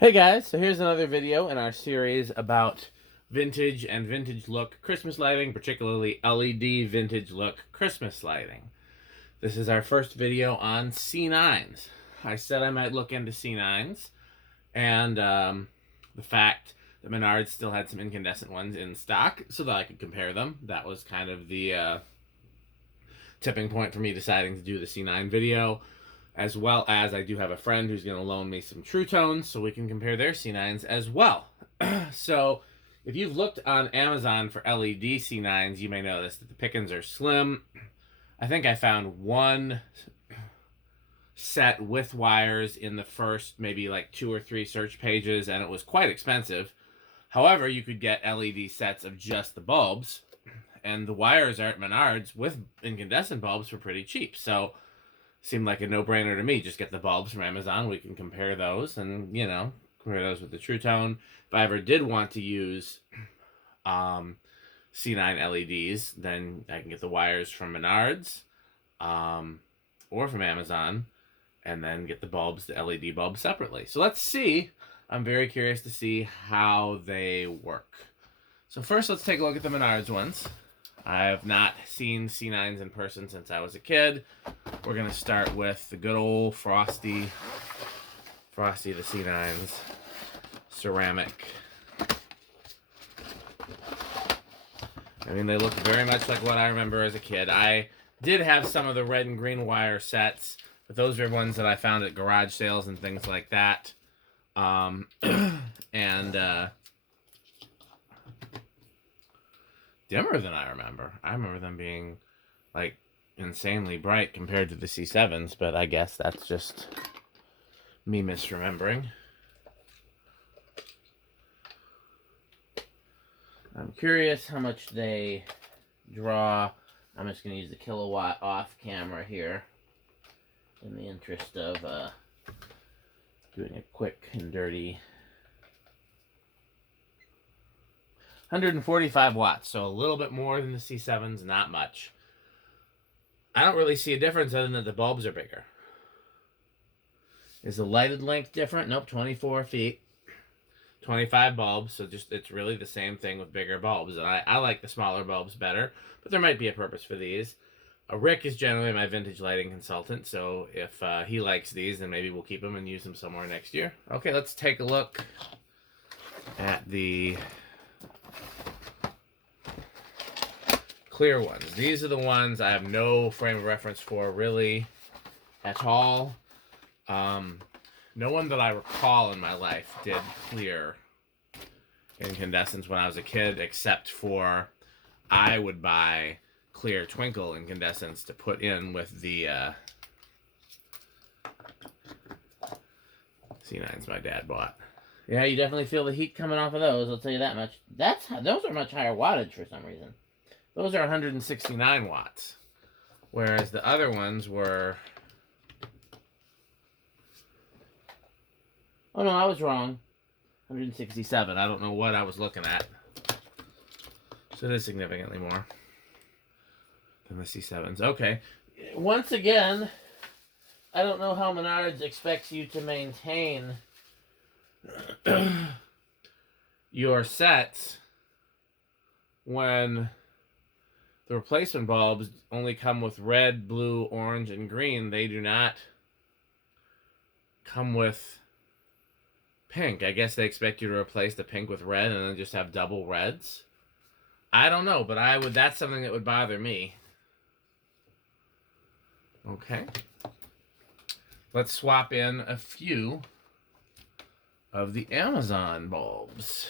Hey guys, so here's another video in our series about vintage and vintage look Christmas lighting, particularly LED vintage look Christmas lighting. This is our first video on C9s. I said I might look into C9s, and the fact that Menards still had some incandescent ones in stock so that I could compare them. That was kind of the tipping point for me deciding to do the C9 video. As well as I do have a friend who's going to loan me some True Tones so we can compare their C9s as well. So if you've looked on Amazon for LED C9s, you may notice that the pickings are slim. I think I found one set with wires in the first maybe like 2 or 3 search pages, and it was quite expensive. However, you could get LED sets of just the bulbs, and the wires are at Menards with incandescent bulbs for pretty cheap. So seemed like a no-brainer to me. Just get the bulbs from Amazon. We can compare those and, you know, compare those with the True Tone. If I ever did want to use C9 LEDs, then I can get the wires from Menards or from Amazon and then get the bulbs, the LED bulbs separately. So let's see. I'm very curious to see how they work. So first, let's take a look at the Menards ones. I have not seen C9s in person since I was a kid. We're going to start with the good old Frosty the C9s ceramic. I mean, they look very much like what I remember as a kid. I did have some of the red and green wire sets, but those are ones that I found at garage sales and things like that. Dimmer than I remember. I remember them being like insanely bright compared to the C7s, but I guess that's just me misremembering. I'm curious how much they draw. I'm just going to use the kilowatt off camera here in the interest of doing a quick and dirty. 145 watts, so a little bit more than the C7s, not much. I don't really see a difference other than that the bulbs are bigger. Is the lighted length different? Nope, 24 feet. 25 bulbs, so just it's really the same thing with bigger bulbs. And I like the smaller bulbs better, but there might be a purpose for these. Rick is generally my vintage lighting consultant, so if he likes these, then maybe we'll keep them and use them somewhere next year. Okay, let's take a look at the clear ones. These are the ones I have no frame of reference for really at all. No one that I recall in my life did clear incandescents when I was a kid, except for I would buy clear twinkle incandescents to put in with the C9s my dad bought. Yeah, you definitely feel the heat coming off of those, I'll tell you that much. Those are much higher wattage for some reason. Those are 169 watts, whereas the other ones were... Oh no, I was wrong. 167. I don't know what I was looking at. So it is significantly more than the C7s. Okay. Once again, I don't know how Menards expects you to maintain your sets when the replacement bulbs only come with red, blue, orange, and green. They do not come with pink. I guess they expect you to replace the pink with red and then just have double reds. I don't know, but that's something that would bother me. Okay. Let's swap in a few of the Amazon bulbs.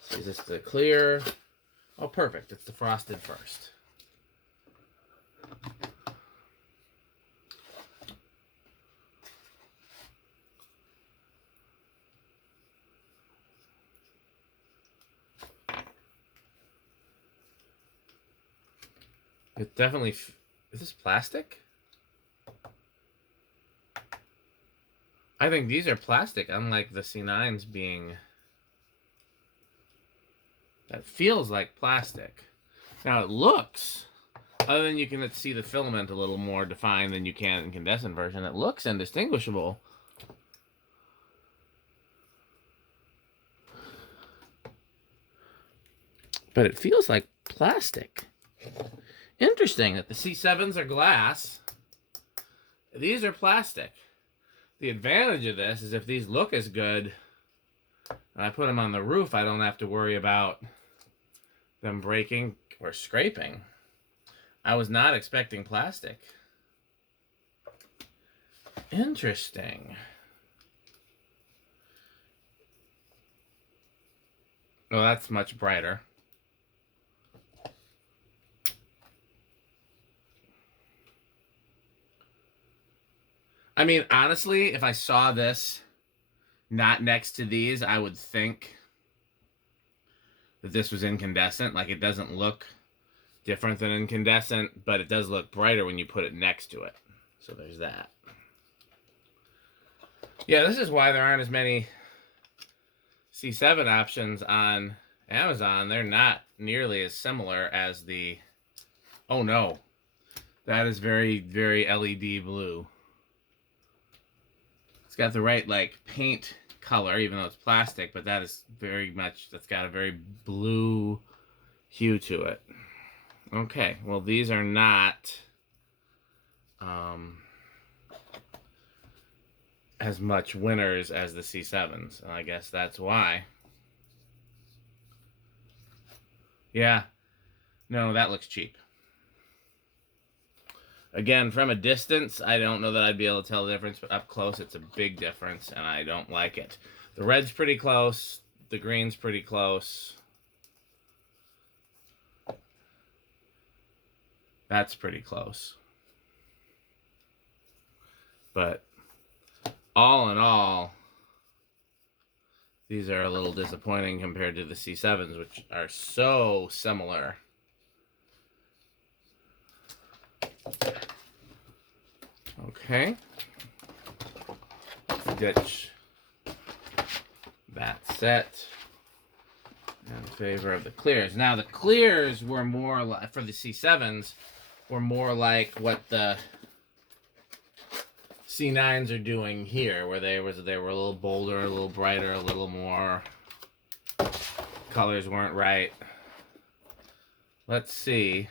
So is this the clear? Oh, perfect. It's the frosted first. It definitely... Is this plastic? I think these are plastic, unlike the C9s being... That feels like plastic. Now it looks, other than you can see the filament a little more defined than you can in incandescent version, it looks indistinguishable but it feels like plastic. Interesting that the C7s are glass. These are plastic. The advantage of this is if these look as good and I put them on the roof, I don't have to worry about them breaking or scraping. I was not expecting plastic. Interesting. Oh, that's much brighter. I mean, honestly, if I saw this not next to these, I would think that this was incandescent. Like, it doesn't look different than incandescent, but it does look brighter when you put it next to it. So there's that. Yeah, this is why there aren't as many C7 options on Amazon. They're not nearly as similar as the... Oh, no. That is very, very LED blue. It's got the right, like, paint color, even though it's plastic, but that is very much... That's got a very blue hue to it. Okay, well, these are not... as much winners as the C7s. And I guess that's why. Yeah. No, that looks cheap. Again, from a distance, I don't know that I'd be able to tell the difference, but up close, it's a big difference, and I don't like it. The red's pretty close. The green's pretty close. That's pretty close. But all in all, these are a little disappointing compared to the C7s, which are so similar. Okay. Let's ditch that set in favor of the clears. Now, the clears were more like, for the C7s, were more like what the C9s are doing here, where they were a little bolder, a little brighter, a little more. Colors weren't right. Let's see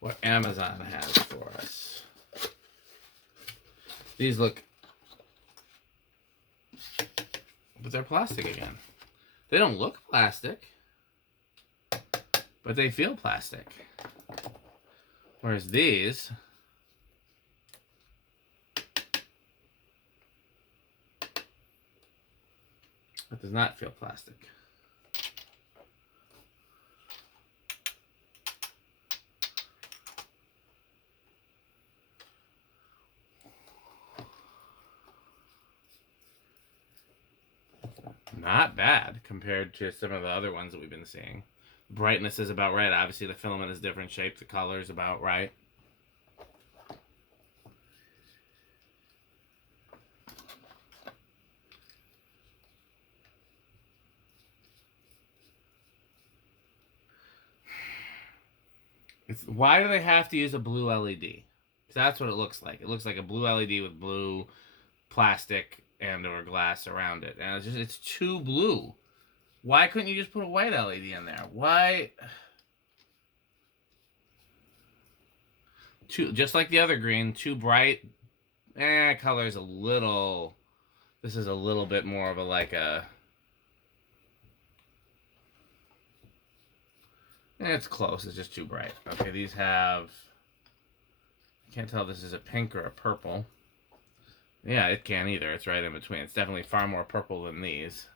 what Amazon has for us. These look, but they're plastic again. They don't look plastic, but they feel plastic. Whereas these, it does not feel plastic. Not bad compared to some of the other ones that we've been seeing. Brightness is about right. Obviously, the filament is different shape. The color is about right. Why do they have to use a blue LED? That's what it looks like. It looks like a blue LED with blue plastic and or glass around it. And it's too blue. Why couldn't you just put a white LED in there? Why? Just like the other green, too bright. Color's a little... This is a little bit more of a like a... It's close. It's just too bright. Okay, these have... I can't tell if this is a pink or a purple. Yeah, it can't either. It's right in between. It's definitely far more purple than these.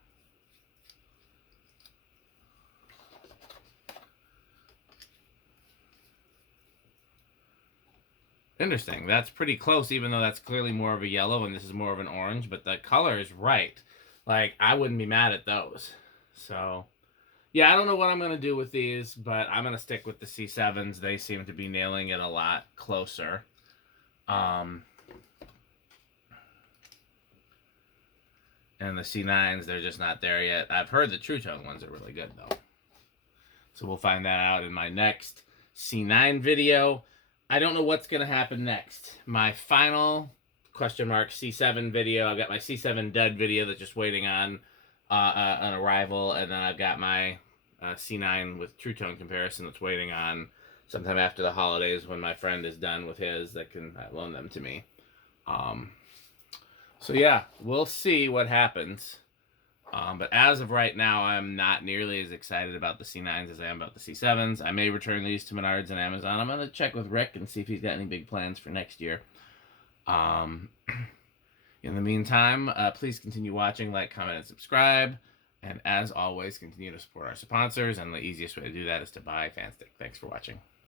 Interesting. That's pretty close, even though that's clearly more of a yellow and this is more of an orange, but the color is right. Like, I wouldn't be mad at those. So, yeah, I don't know what I'm going to do with these, but I'm going to stick with the C7s. They seem to be nailing it a lot closer. And the C9s, they're just not there yet. I've heard the True Tone ones are really good, though. So we'll find that out in my next C9 video. I don't know what's going to happen next. My final question mark C7 video. I've got my C7 dead video that's just waiting on an arrival, and then I've got my C9 with True Tone comparison that's waiting on sometime after the holidays when my friend is done with his that can loan them to me. So yeah, we'll see what happens. But as of right now, I'm not nearly as excited about the C9s as I am about the C7s. I may return these to Menards and Amazon. I'm going to check with Rick and see if he's got any big plans for next year. In the meantime, please continue watching, like, comment, and subscribe. And as always, continue to support our sponsors. And the easiest way to do that is to buy Fanstick. Thanks for watching.